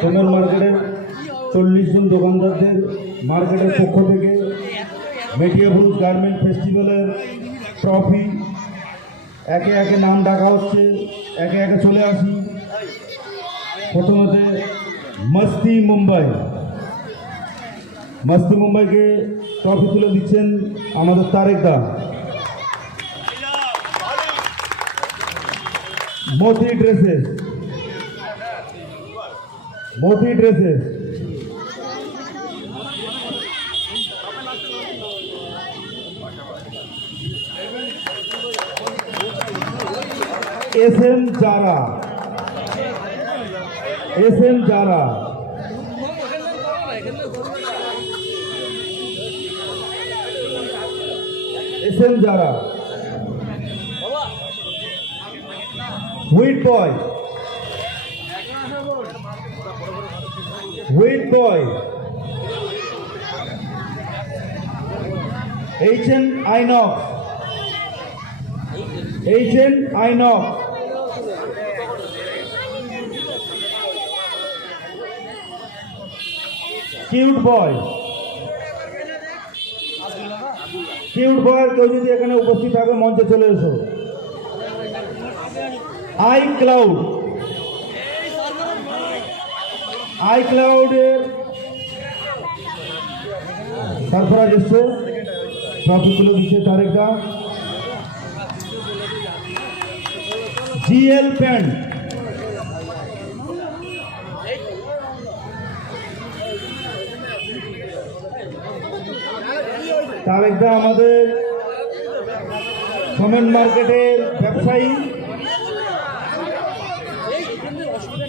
সোনার মার্কেটের চল্লিশ জন দোকানদারদের মার্কেটের পক্ষ থেকে মেটিয়াবুল গার্মেন্ট ফেস্টিভ্যালের ট্রফি একে একে নাম ডাকা হচ্ছে, একে একে চলে আসি। প্রথমতে মস্তি মুম্বাই। মস্তি মুম্বাইকে ট্রফি তুলে দিচ্ছেন আমাদের Tarek da. Moti dresses Moti dresses S M Zara. S Zara S Zara wheat boy wheat boy H N আইনক এইচ এন আইনক কিউট বয়। কিউট বয়, কেউ যদি এখানে উপস্থিত থাকে, মঞ্চে চলে এসো। আই ক্লাউড আই ক্লাউডের সরফরাজ এসছে। ট্রফি তুলে দিচ্ছে তারেকদা। জিএল প্যান্ট তারেকদা আমাদের কমেন্ট মার্কেটের ব্যবসায়ী।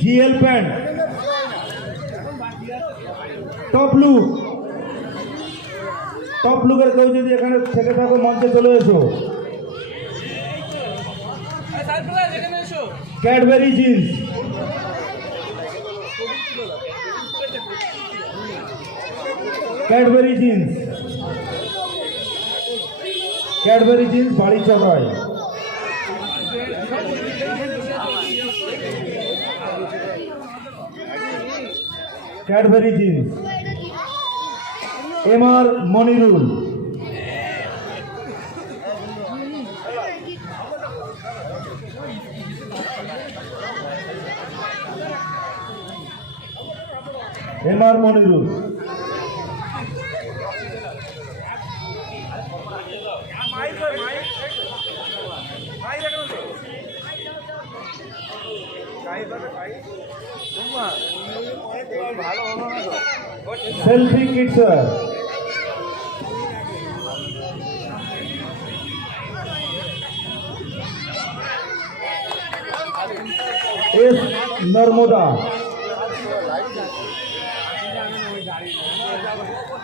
GL pant. Top look. Top লুকের কেউ যদি এখানে থেকে থাকো, মঞ্চে চলে এসো। Cadbury jeans. Cadbury jeans. Cadbury jeans বাড়ি চড়ায় Cadbury jeans. M R Monirul. M R Monirul. Selfie kit sir S Narmada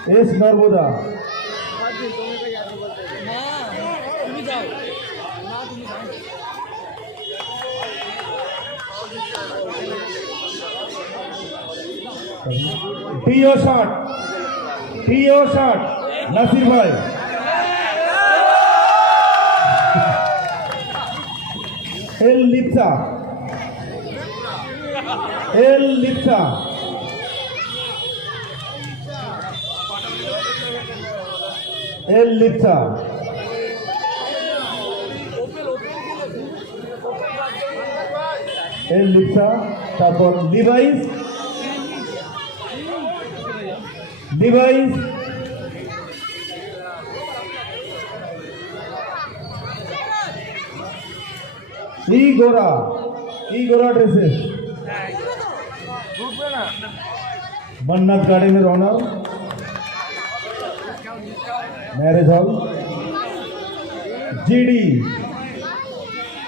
S Narmada টিও শার্ট টিও শার্ট নাসির ভাই। এল লিপসা। এল লিপসা। এল লিপসা। এল লিপসা, তারপর লিভাইস। ডিভাইস ই গোরা ই গোরা ড্রেসেস মন্নাথ গার্ডেনের অনার ম্যারেজ হল জিডি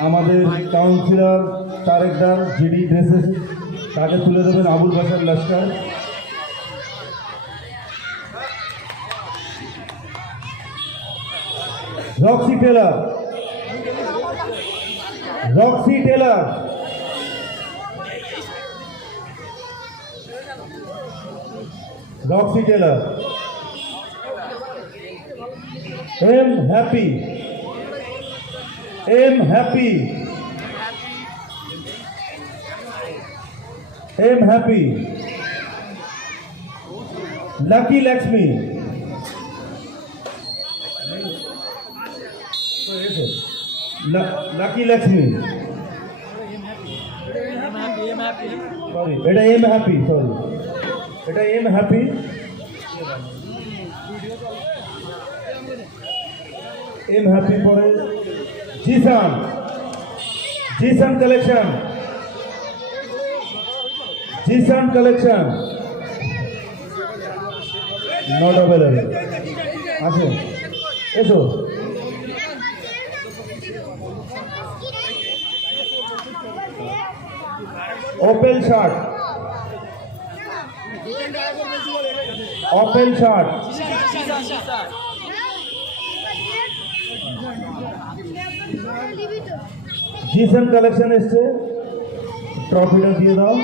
আমাদের কাউন্সিলর তারেকদার জিডি ড্রেসেস তাকে তুলে দেবেন Abul Basar Laskar Roxy tailor Roxy tailor Roxy tailor M happy M happy M happy lucky Lakshmi lucky Lakshmi sorry এটা এম হ্যাপি সরি এটা M happy M happy পরে Zishan Zishan collection Zishan collection not available আসুন এসো। Open shirt open shirt Zishan collection এসছে। ট্রফিটা দিয়ে দাও।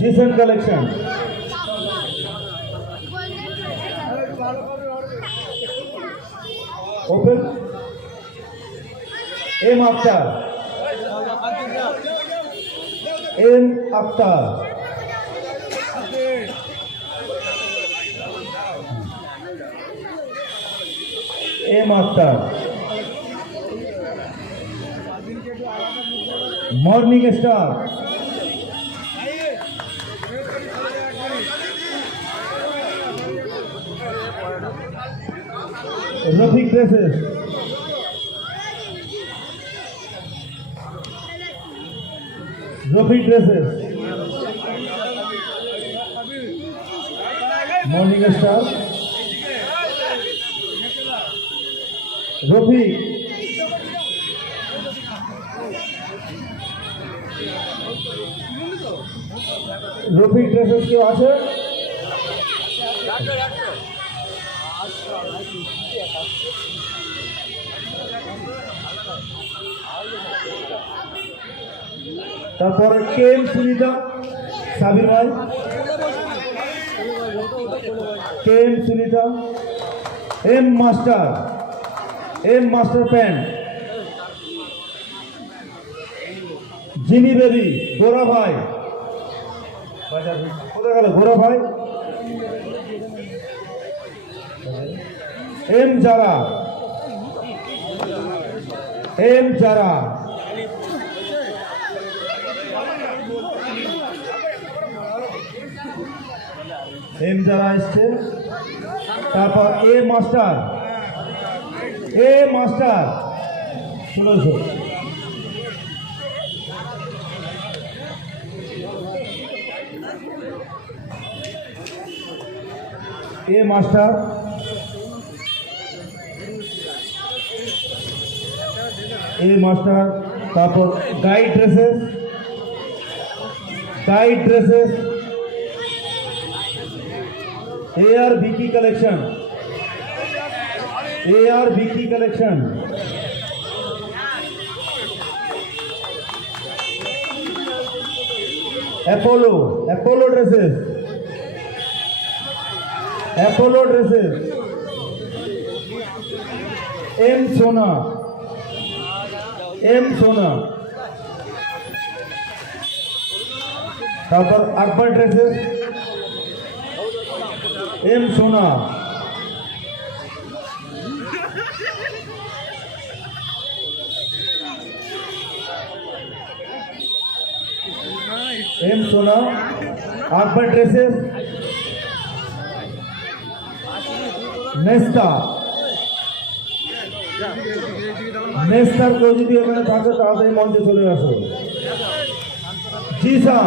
Zisan collection open M Akhtar M Akhtar M Akhtar morning star Rafiq dresses Rafiq dresses morning star. Rafiq. Rafiq dresses কেউ আছে? তারপরে কে M Sunita Sabir ভাই। K M Sunita. M master. M master pant Jini baby, Gora ভাই। কোথায় গেল? গোরা ভাই। M যারা M যারা। এম যারা এসছে, তারপর এ মাস্টার এ মাস্টার। ষোলোশো এ মাস্টার এ মাস্টার, তারপর guide dresses guide dresses A R Vicky collection A R Vicky collection Apollo Apollo dresses Apollo dresses M Sona M Sona তারপর Akbar dresses M Sona M Sona Akbar dresses নেস্তা Nestor কেউ যদি ওখানে থাকে তাড়াতাড়ি মঞ্চে চলে আসো। G Sah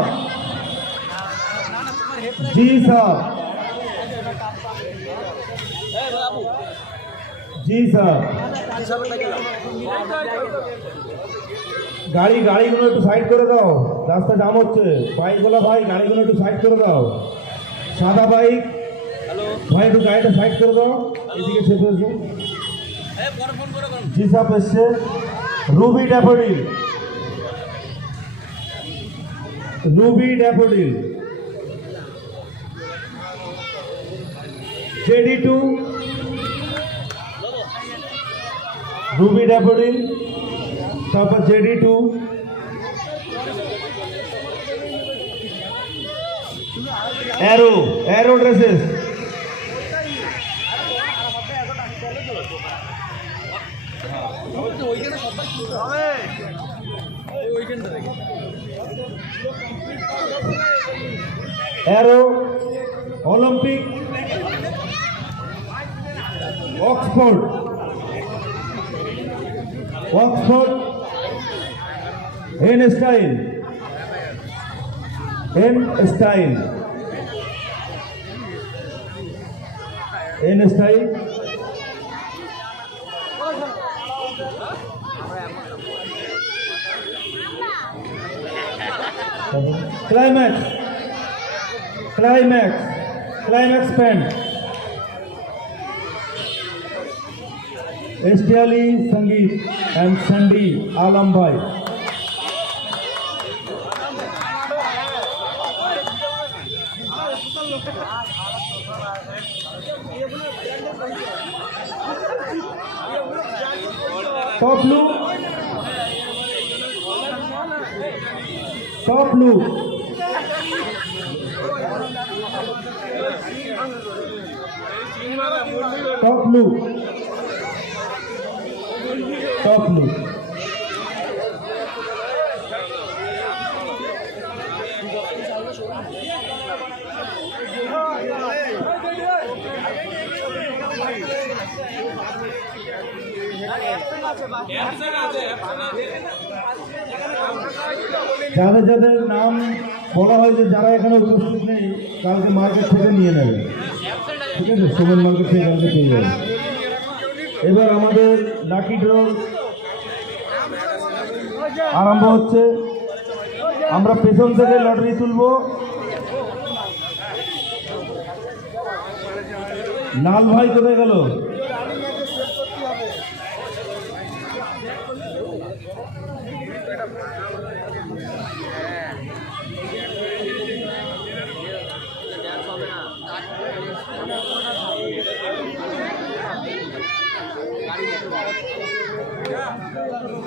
G Sah ji sir. গাড়ি, গাড়িগুলো একটু সাইড করে দাও। রাস্তা জাম হচ্ছে। বাইকগুলো ভাই, গাড়িগুলো একটু সাইড করে দাও। সাদা বাইক। ভাই, একটু গাড়িটা সাইড করে দাও। এদিকে চেপে এসো জি সাপ এসছে, Ruby daffodil. Ruby daffodil. JD two Ruby daffodil. তারপর JD two arrow arrow dresses ಸೆಕೆಂಡರಿಗೆ ಯಾರು Olympic Oxford Oxford N style N style N style climax climax climax band Estiali Sangeet and Sandy Alambai Top blue Top blue top look top look যাদের যাদের নাম বলা হয় যে যারা এখানে উপস্থিত নেই, কালকে মার্কেট থেকে নিয়ে নেবে। ঠিক আছে? সুমন মার্কেট থেকে কালকে পেয়ে যাবে। এবার আমাদের লাকি ড্র আরম্ভ হচ্ছে। আমরা পেছন থেকে লটারি তুলবো। লাল ভাই কোথায় গেল?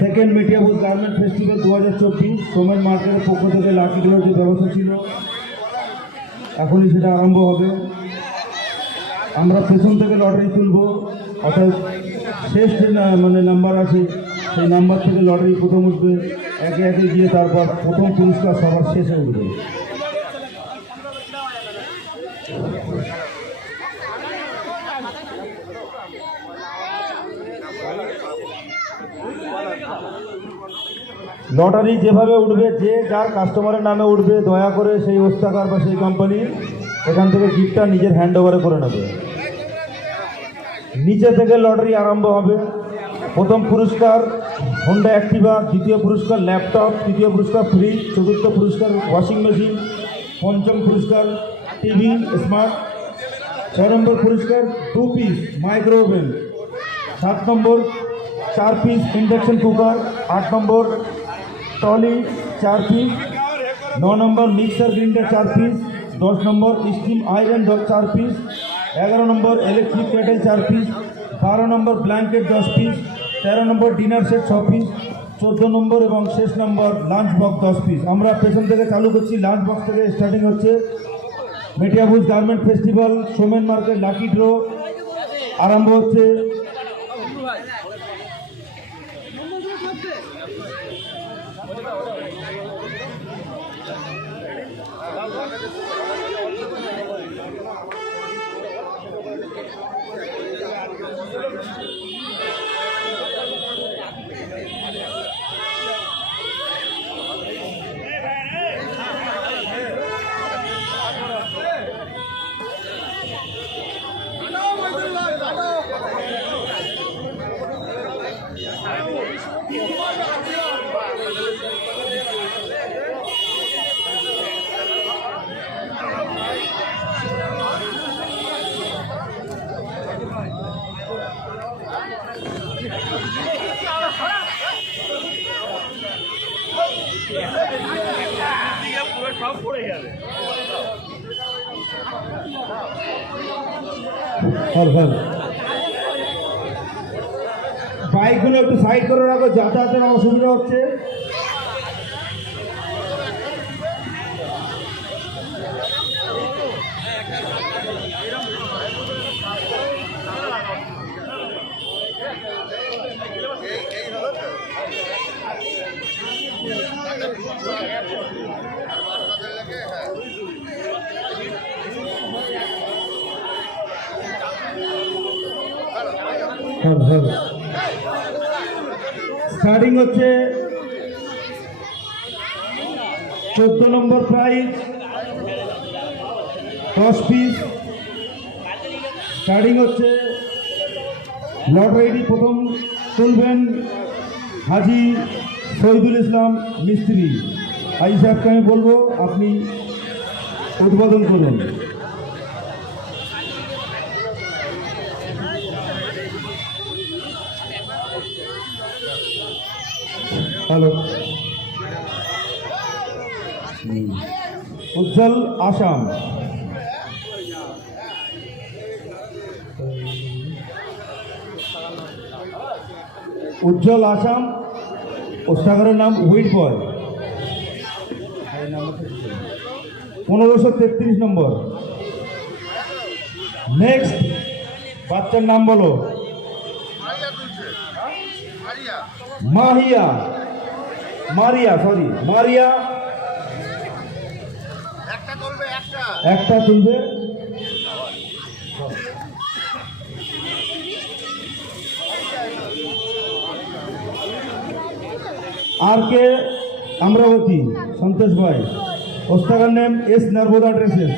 সেকেন্ড মেটিয়াবুল গার্মেন্ট ফেস্টিভ্যাল দু হাজার চব্বিশ সোমেন মার্কেটের পক্ষ থেকে লাঠিগুলোর যে ব্যবস্থা ছিল, এখনই সেটা আরম্ভ হবে। আমরা পেছন থেকে লটারি তুলব, অর্থাৎ শেষ যে মানে নাম্বার আছে, সেই নাম্বার থেকে লটারি প্রথম উঠবে, একে একে গিয়ে তারপর প্রথম পুরস্কার সবার শেষে উঠবে। লটারি যেভাবে উঠবে, যে যার কাস্টমারের নামে উঠবে, দয়া করে সেই ওস্তাকার বা সেই কোম্পানি এখান থেকে গিফটটা নিজের হ্যান্ড ওভারে করে নেবে। নিচে থেকে লটারি আরম্ভ হবে। প্রথম পুরস্কার হোন্ডা অ্যাক্টিভা দ্বিতীয় পুরস্কার ল্যাপটপ তৃতীয় পুরস্কার ফ্রিজ চতুর্থ পুরস্কার ওয়াশিং মেশিন পঞ্চম পুরস্কার টিভি স্মার্ট ছয় নম্বর পুরস্কার টু পিস মাইক্রো ওভেন সাত নম্বর চার পিস ইন্ডাকশন কুকার আট নম্বর ট্রলি চার পিস ন নম্বর মিক্সার গ্রাইন্ডার চার পিস দশ নম্বর স্টিম আয়রন চার পিস এগারো নম্বর ইলেকট্রিক কেটেল চার পিস বারো নম্বর ব্ল্যাঙ্কেট দশ পিস তেরো নম্বর ডিনার সেট ছ পিস চোদ্দ নম্বর এবং শেষ নম্বর লাঞ্চ বক্স দশ পিস আমরা পেছন থেকে চালু করছি। লাঞ্চ বক্স থেকে স্টার্টিং হচ্ছে Metiabruz garment festival Somen market lucky draw আরম্ভ হচ্ছে হল হল বাইকগুলো একটু সাইড করে রাখো যাতায়াতের অসুবিধা হচ্ছে। হল হল স্টার্টিং হচ্ছে চোদ্দ নম্বর প্রাইজ দশ পিস স্টার্টিং হচ্ছে লটারিটি প্রথম তুলবেন হাজি শহীদুল ইসলাম মিস্ত্রি। হাজি সাহেবকে আমি বলব, আপনি উদ্বোধন করুন। হ্যালো উজ্জ্বল আসাম। উজ্জ্বল আসাম ওস্তাগারের নাম হুইট বয়। পনেরোশো তেত্রিশ নম্বর। নেক্সট বাচ্চার নাম বলো। মাহিয়া। Maria sorry Maria. একটা তুলবে আর কে? আমরাবতী সন্তোষ ভাই। ওস্তাগার নেম এস নার্বোদা ড্রেসেস